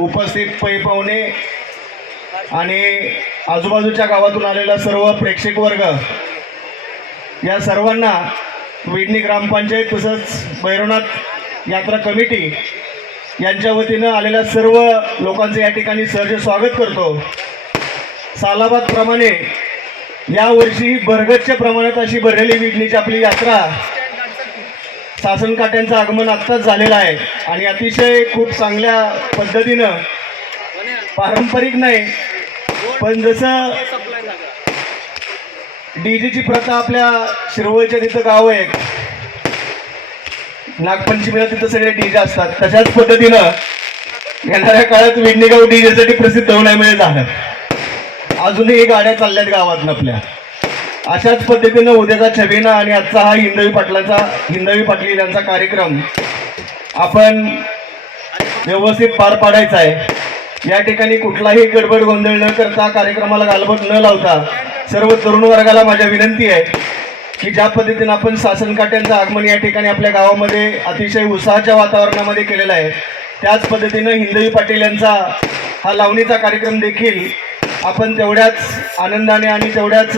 उपस्थित पै पाहुणे आणि आजूबाजूच्या गावातून आलेला सर्व प्रेक्षक वर्ग, या सर्वांना विडणी ग्रामपंचायत तसंच भैरवनाथ यात्रा कमिटी यांच्या वतीनं आलेल्या सर्व लोकांचे या ठिकाणी सहर्ष स्वागत करतो। सालाबादप्रमाणे यावर्षी भरगतच्या प्रमाणात अशी भरलेली विडणीची आपली यात्रा, शासन काट्यांचं आगमन आत्ताच झालेलं आहे आणि अतिशय खूप चांगल्या पद्धतीनं, पारंपरिक नाही पण जसं डीजेची प्रथा आपल्या शिरवळच्या तिथं गाव आहे, नागपंचमीला तिथं सगळे डीजे असतात, तशाच पद्धतीनं येणाऱ्या काळात विडणी गाव डीजेसाठी प्रसिद्ध होण्यामुळे झालं। अजूनही गाड्या चालल्यात गावात आपल्या। अशाच पद्धतीनं उद्याचा छबिना आणि आजचा हा हिंदवी पाटील यांचा कार्यक्रम आपण व्यवस्थित पार पाडायचा आहे। या ठिकाणी कुठलाही गडबड गोंधळ न करता, कार्यक्रमाला गालबोट न लावता सर्व तरुण वर्गाला माझ्या विनंती आहे की ज्या पद्धतीनं आपण शासन काट्यांचं आगमन या ठिकाणी आपल्या गावामध्ये अतिशय उत्साहाच्या वातावरणामध्ये केलेलं आहे, त्याच पद्धतीनं हिंदवी पाटील यांचा हा लावणीचा कार्यक्रम देखील आपण तेवढ्याच आनंदाने आणि तेवढ्याच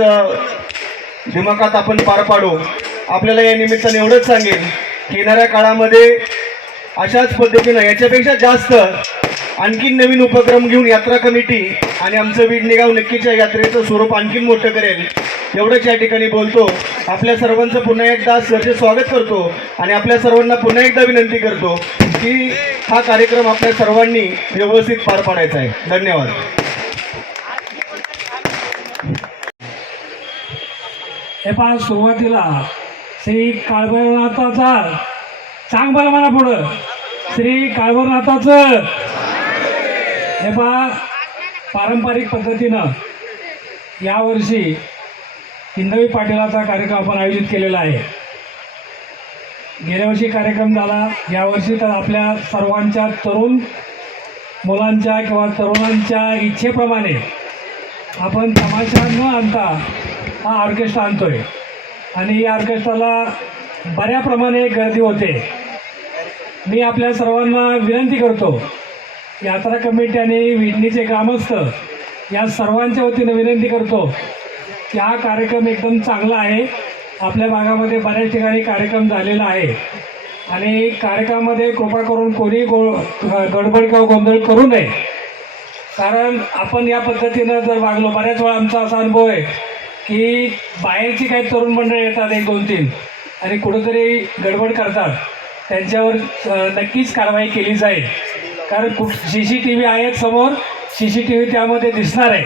दिमाखात आपण पार पाडू। आपल्याला या निमित्ताने एवढंच सांगेन की येणाऱ्या काळामध्ये अशाच पद्धतीनं याच्यापेक्षा जास्त आणखीन नवीन उपक्रम घेऊन यात्रा कमिटी आणि आमचं विडणी गाव नक्कीच या यात्रेचं स्वरूप आणखीन मोठं करेल, एवढंच या ठिकाणी बोलतो। आपल्या सर्वांचं पुन्हा एकदा सहर्ष स्वागत करतो आणि आपल्या सर्वांना पुन्हा एकदा विनंती करतो की हा कार्यक्रम आपल्या सर्वांनी व्यवस्थित पार पाडायचा आहे। धन्यवाद। हे पहा, सुरुवातीला श्री काळभैरवनाथाचा सांग बरं मला पुढं, श्री काळभैरवनाथाचं। हे पहा, पारंपरिक पद्धतीनं यावर्षी हिंदवी पाटीलाचा कार्यक्रम आपण आयोजित केलेला आहे। गेल्या वर्षी कार्यक्रम झाला, यावर्षी तर आपल्या सर्वांच्या तरुण मुलांच्या किंवा तरुणांच्या इच्छेप्रमाणे आपण तमाशा न आणता हा ऑर्केस्ट्रा आणतोय आणि या ऑर्केस्ट्राला बऱ्याप्रमाणे गर्दी होते। मी आपल्या सर्वांना विनंती करतो, यात्रा कमिटी आणि विडणीचे ग्रामस्थ या सर्वांच्या वतीनं विनंती करतो की हा कार्यक्रम एकदम चांगला आहे। आपल्या भागामध्ये बऱ्याच ठिकाणी कार्यक्रम झालेला आहे आणि कार्यक्रमामध्ये कृपा करून कोणी गडबड किंवा गोंधळ करू नये, कारण आपण या पद्धतीनं जर वागलो, बऱ्याच वेळा आमचा असा अनुभव आहे की बाहेरची काही तरुण मंडळी येतात 1-2-3 आणि कुठंतरी गडबड करतात, त्यांच्यावर नक्कीच कारवाई केली जाईल, कारण CCTV आहेत समोर, CCTV त्यामध्ये दिसणार आहे।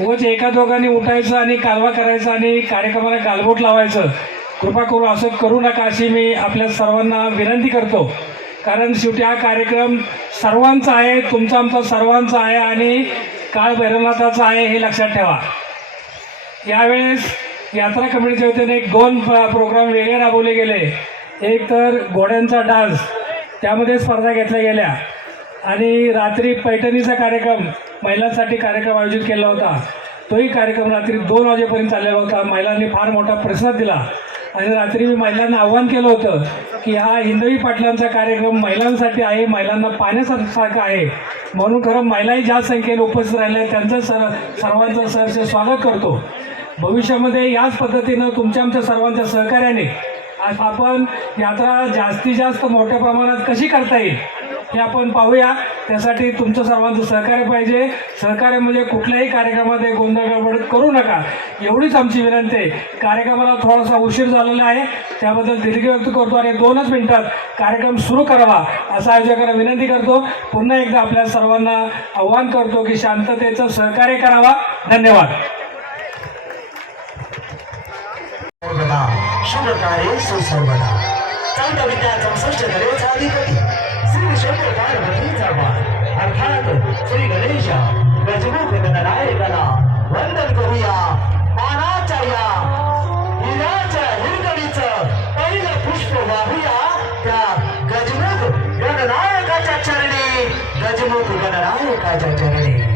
उगाच एका दोघांनी उठायचं आणि कालवा करायचा आणि कार्यक्रमाला गालबोट लावायचं, कृपा करून असं करू नका अशी मी आपल्या सर्वांना विनंती करतो, कारण शेवटी हा कार्यक्रम सर्वांचा आहे, तुमचा आमचा सर्वांचा आहे आणि काळ भैरवनाथाचा आहे हे लक्षात ठेवा। यावेळेस यात्रा कमिटीच्या वतीने 2 प्रोग्राम वेगळे राबवले गेले। एक तर घोड्यांचा डान्स, त्यामध्ये स्पर्धा घेतल्या गेल्या आणि रात्री पैठणीचा कार्यक्रम, महिलांसाठी कार्यक्रम आयोजित केला होता, तोही कार्यक्रम रात्री 2 वाजेपर्यंत चाललेला होता। महिलांनी फार मोठा प्रतिसाद दिला आणि रात्री मी महिलांना आव्हान केलं होतं की हा हिंदवी पाटलांचा कार्यक्रम महिलांसाठी आहे, महिलांना पाहण्यासारखा आहे, म्हणून खरं महिलाही जास्त संख्येने उपस्थित राहिल्या, त्यांचं सर्वांचं सहर्ष स्वागत करतो। भविष्यामध्ये याच पद्धतीनं तुमच्या आमच्या सर्वांच्या सहकार्याने आपण यात्रा जास्तीत जास्त मोठ्या प्रमाणात कशी करता येईल हे आपण पाहूया। त्यासाठी तुमचं सर्वांचं सहकार्य पाहिजे। सहकार्य म्हणजे कुठल्याही कार्यक्रमामध्ये गोंधळ गडबड करू नका, एवढीच आमची विनंती आहे। कार्यक्रमाला थोडासा उशीर झालेला आहे, त्याबद्दल दीर्घ व्यक्त करतो आणि 2च मिनिटात कार्यक्रम सुरू करावा असं आयोजकांना विनंती करतो। पुन्हा एकदा आपल्या सर्वांना आव्हान करतो की शांततेचं सहकार्य करावा। धन्यवाद। शुभकार्ये सुसर्वदा, चांगल्या विद्यार्थ्यांचा सृष्ट करेचा अधिपती श्री शंकर पार्वतीचा वार अर्थात श्री गणेश गजमुख गणनायकाला वंदन करूया। मानाच्या या हिराच्या हिरकणीचं पहिलं पुष्प वाहूया त्या गजमुख गणनायकाच्या चरणी, गजमुख गणनायकाच्या चरणी।